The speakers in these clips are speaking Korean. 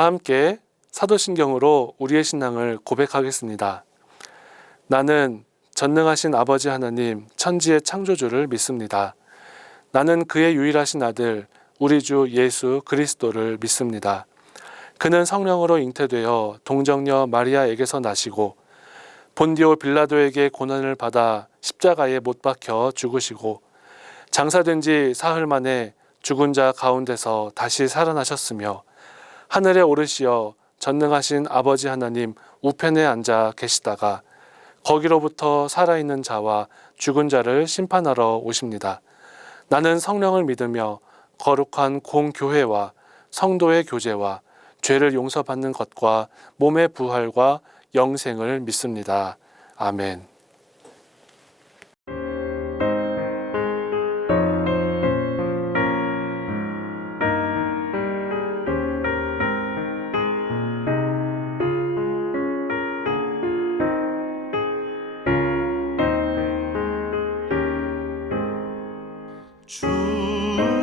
다 함께 사도신경으로 우리의 신앙을 고백하겠습니다. 나는 전능하신 아버지 하나님 천지의 창조주를 믿습니다. 나는 그의 유일하신 아들 우리 주 예수 그리스도를 믿습니다. 그는 성령으로 잉태되어 동정녀 마리아에게서 나시고 본디오 빌라도에게 고난을 받아 십자가에 못 박혀 죽으시고 장사된 지 사흘 만에 죽은 자 가운데서 다시 살아나셨으며 하늘에 오르시어 전능하신 아버지 하나님 우편에 앉아 계시다가 거기로부터 살아있는 자와 죽은 자를 심판하러 오십니다. 나는 성령을 믿으며 거룩한 공교회와 성도의 교제와 죄를 용서받는 것과 몸의 부활과 영생을 믿습니다. 아멘.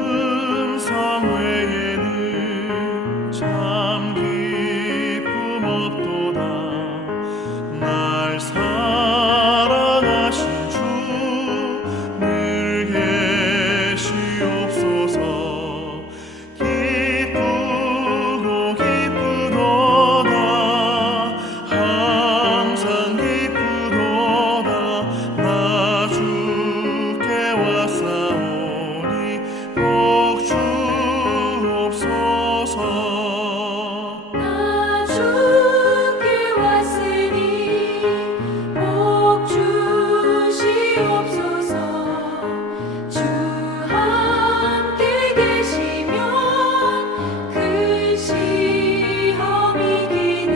충성 외에는 참 기쁨 없도다. 날 사랑하신 주 늘 계시옵소서. 기쁘고 기쁘도다. 항상 기쁘도다. 나 주께 왔사오니 복 주옵소서. 나 주께 왔으니 복 주시옵소서. 주 함께 계시면 큰 시험이 기네.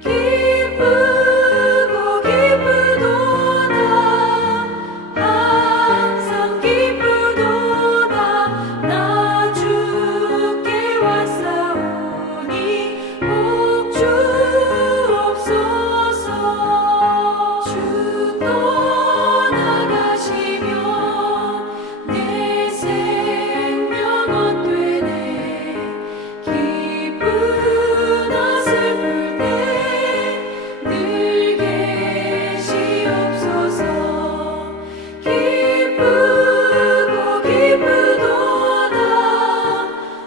기쁘고 기쁘도다. 항상 기쁘도다. 나 주께 왔사오니 복 주옵소서. 주 떠나가시면 내 생명 헛되네. 기쁘나 슬플 때 늘 계시옵소서. 기쁘고 기쁘도다.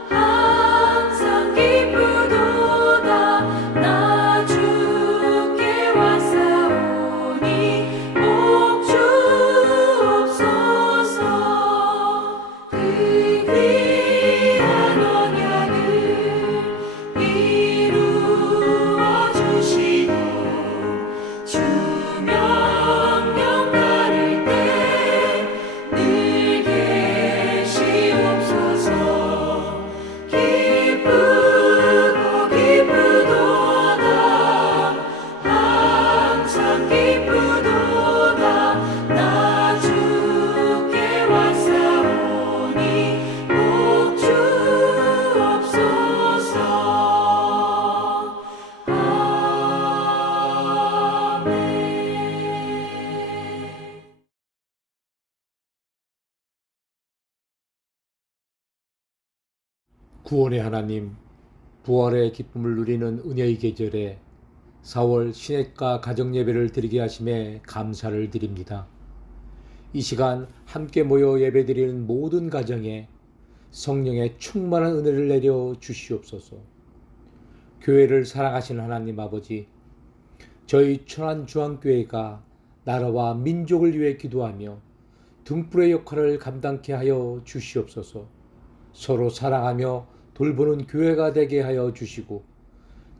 항상 기쁘도다. 나 주께 왔사오니 복 주옵소서. 그 귀한 언약을 이루어 주시고 주 명령 따를 때 늘 계시옵소서. 기쁘고 기쁘도다. 항상 기쁘도다. 나 주께 왔사오니 복 주옵소서. 아멘. 9월의 하나님, 부활의 기쁨을 누리는 은혜의 계절에 4월 시냇가 가정예배를 드리게 하심에 감사를 드립니다. 이 시간 함께 모여 예배드리는 모든 가정에 성령의 충만한 은혜를 내려 주시옵소서. 교회를 사랑하시는 하나님 아버지, 저희 천안중앙교회가 나라와 민족을 위해 기도하며 등불의 역할을 감당케 하여 주시옵소서. 서로 사랑하며 돌보는 교회가 되게 하여 주시고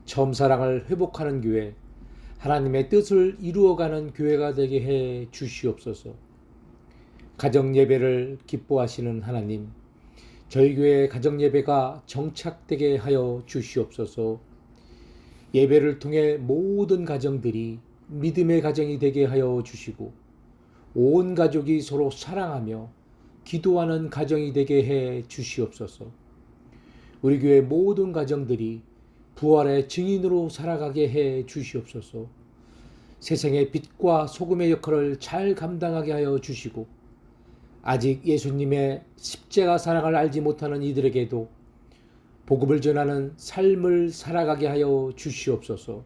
처음 사랑을 회복하는 교회, 하나님의 뜻을 이루어가는 교회가 되게 해 주시옵소서. 가정예배를 기뻐하시는 하나님, 저희 교회의 가정예배가 정착되게 하여 주시옵소서. 예배를 통해 모든 가정들이 믿음의 가정이 되게 하여 주시고 온 가족이 서로 사랑하며 기도하는 가정이 되게 해 주시옵소서. 우리 교회 모든 가정들이 부활의 증인으로 살아가게 해 주시옵소서. 세상의 빛과 소금의 역할을 잘 감당하게 하여 주시고 아직 예수님의 십자가 사랑을 알지 못하는 이들에게도 복음을 전하는 삶을 살아가게 하여 주시옵소서.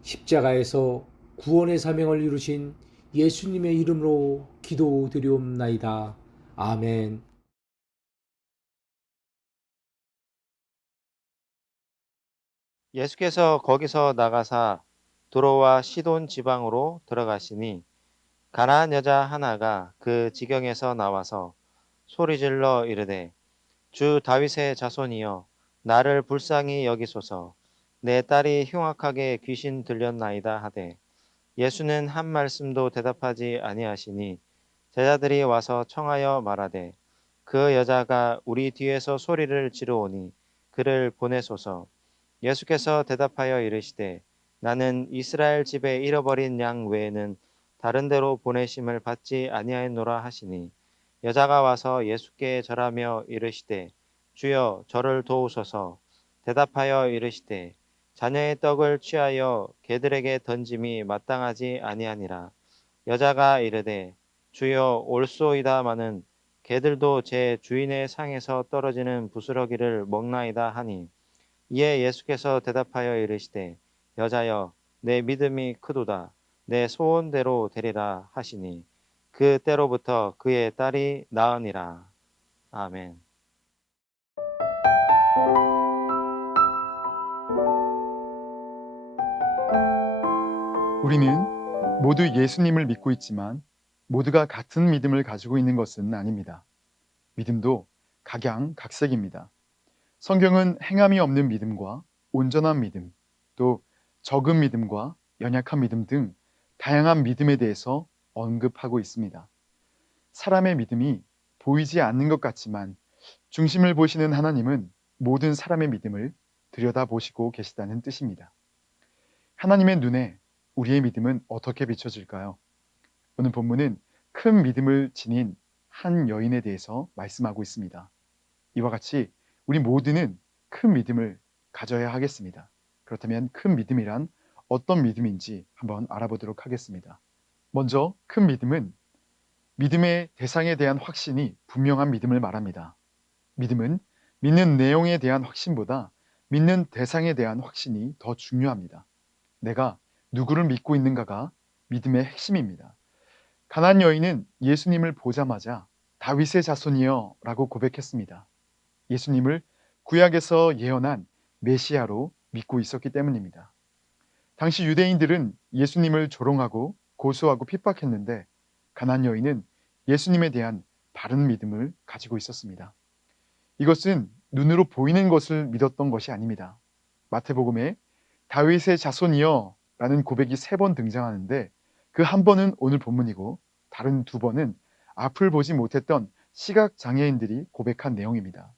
십자가에서 구원의 사명을 이루신 예수님의 이름으로 기도드리옵나이다. 아멘. 예수께서 거기서 나가사 두로와 시돈 지방으로 들어가시니 가나안 여자 하나가 그 지경에서 나와서 소리질러 이르되 주 다윗의 자손이여 나를 불쌍히 여기소서 내 딸이 흉악하게 귀신 들렸나이다 하되 예수는 한 말씀도 대답하지 아니하시니 제자들이 와서 청하여 말하되 그 여자가 우리 뒤에서 소리를 지르오니 그를 보내소서. 예수께서 대답하여 이르시되 나는 이스라엘 집에 잃어버린 양 외에는 다른 데로 보내심을 받지 아니하였노라 하시니 여자가 와서 예수께 절하며 이르시되 주여 저를 도우소서. 대답하여 이르시되 자녀의 떡을 취하여 개들에게 던짐이 마땅하지 아니하니라. 여자가 이르되 주여 올소이다마는 개들도 제 주인의 상에서 떨어지는 부스러기를 먹나이다 하니 이에 예수께서 대답하여 이르시되 여자여 내 믿음이 크도다 내 소원대로 되리라 하시니 그 때로부터 그의 딸이 나으니라. 아멘. 우리는 모두 예수님을 믿고 있지만 모두가 같은 믿음을 가지고 있는 것은 아닙니다. 믿음도 각양각색입니다. 성경은 행함이 없는 믿음과 온전한 믿음, 또 적은 믿음과 연약한 믿음 등 다양한 믿음에 대해서 언급하고 있습니다. 사람의 믿음이 보이지 않는 것 같지만 중심을 보시는 하나님은 모든 사람의 믿음을 들여다보시고 계시다는 뜻입니다. 하나님의 눈에 우리의 믿음은 어떻게 비춰질까요? 오늘 본문은 큰 믿음을 지닌 한 여인에 대해서 말씀하고 있습니다. 이와 같이 우리 모두는 큰 믿음을 가져야 하겠습니다. 그렇다면 큰 믿음이란 어떤 믿음인지 한번 알아보도록 하겠습니다. 먼저 큰 믿음은 믿음의 대상에 대한 확신이 분명한 믿음을 말합니다. 믿음은 믿는 내용에 대한 확신보다 믿는 대상에 대한 확신이 더 중요합니다. 내가 누구를 믿고 있는가가 믿음의 핵심입니다. 가나안 여인은 예수님을 보자마자 다윗의 자손이여 라고 고백했습니다. 예수님을 구약에서 예언한 메시아로 믿고 있었기 때문입니다. 당시 유대인들은 예수님을 조롱하고 고소하고 핍박했는데 가나안 여인은 예수님에 대한 바른 믿음을 가지고 있었습니다. 이것은 눈으로 보이는 것을 믿었던 것이 아닙니다. 마태복음에 다윗의 자손이여 라는 고백이 3번 등장하는데 그 한 번은 오늘 본문이고 다른 2번은 앞을 보지 못했던 시각장애인들이 고백한 내용입니다.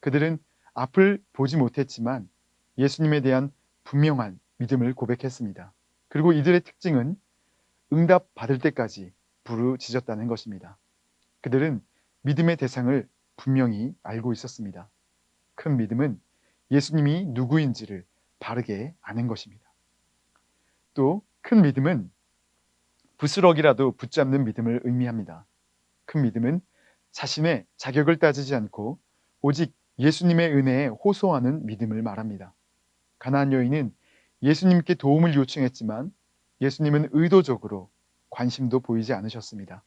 그들은 앞을 보지 못했지만 예수님에 대한 분명한 믿음을 고백했습니다. 그리고 이들의 특징은 응답 받을 때까지 부르짖었다는 것입니다. 그들은 믿음의 대상을 분명히 알고 있었습니다. 큰 믿음은 예수님이 누구인지를 바르게 아는 것입니다. 또 큰 믿음은 부스럭이라도 붙잡는 믿음을 의미합니다. 큰 믿음은 자신의 자격을 따지지 않고 오직 예수님의 은혜에 호소하는 믿음을 말합니다. 가나안 여인은 예수님께 도움을 요청했지만 예수님은 의도적으로 관심도 보이지 않으셨습니다.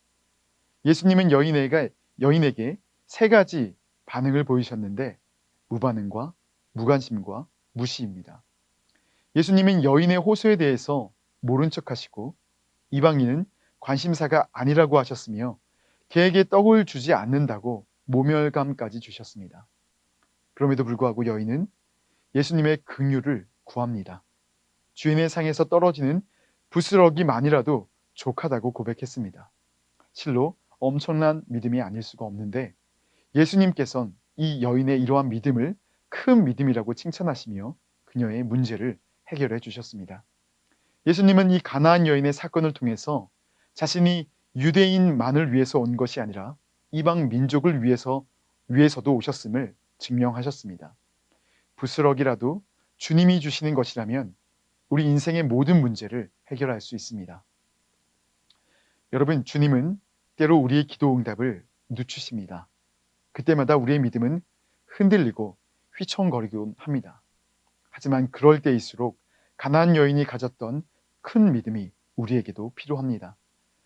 예수님은 여인에게 3가지 반응을 보이셨는데 무반응과 무관심과 무시입니다. 예수님은 여인의 호소에 대해서 모른 척하시고 이방인은 관심사가 아니라고 하셨으며 그에게 떡을 주지 않는다고 모멸감까지 주셨습니다. 그럼에도 불구하고 여인은 예수님의 긍휼을 구합니다. 주인의 상에서 떨어지는 부스러기만이라도 족하다고 고백했습니다. 실로 엄청난 믿음이 아닐 수가 없는데 예수님께서는 이 여인의 이러한 믿음을 큰 믿음이라고 칭찬하시며 그녀의 문제를 해결해 주셨습니다. 예수님은 이 가나안 여인의 사건을 통해서 자신이 유대인만을 위해서 온 것이 아니라 이방 민족을 위해서도 오셨음을 증명하셨습니다. 부스럭이라도 주님이 주시는 것이라면 우리 인생의 모든 문제를 해결할 수 있습니다. 여러분, 주님은 때로 우리의 기도 응답을 늦추십니다. 그때마다 우리의 믿음은 흔들리고 휘청거리곤 합니다. 하지만 그럴 때일수록 가나안 여인이 가졌던 큰 믿음이 우리에게도 필요합니다.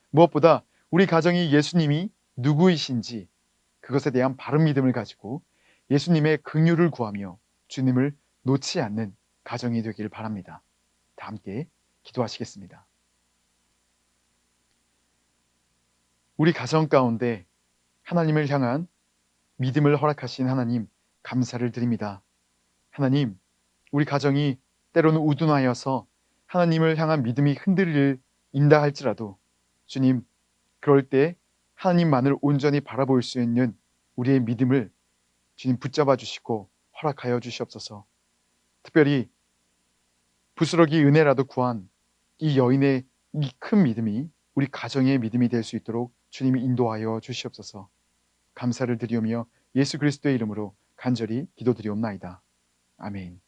무엇보다 우리 가정이 예수님이 누구이신지 그것에 대한 바른 믿음을 가지고 예수님의 긍휼을 구하며 주님을 놓지 않는 가정이 되길 바랍니다. 다 함께 기도하시겠습니다. 우리 가정 가운데 하나님을 향한 믿음을 허락하신 하나님 감사를 드립니다. 하나님, 우리 가정이 때로는 우둔하여서 하나님을 향한 믿음이 흔들린다 할지라도 주님, 그럴 때 하나님만을 온전히 바라볼 수 있는 우리의 믿음을 주님 붙잡아 주시고 허락하여 주시옵소서. 특별히 부스러기 은혜라도 구한 이 여인의 이 큰 믿음이 우리 가정의 믿음이 될 수 있도록 주님이 인도하여 주시옵소서. 감사를 드리오며 예수 그리스도의 이름으로 간절히 기도드리옵나이다. 아멘.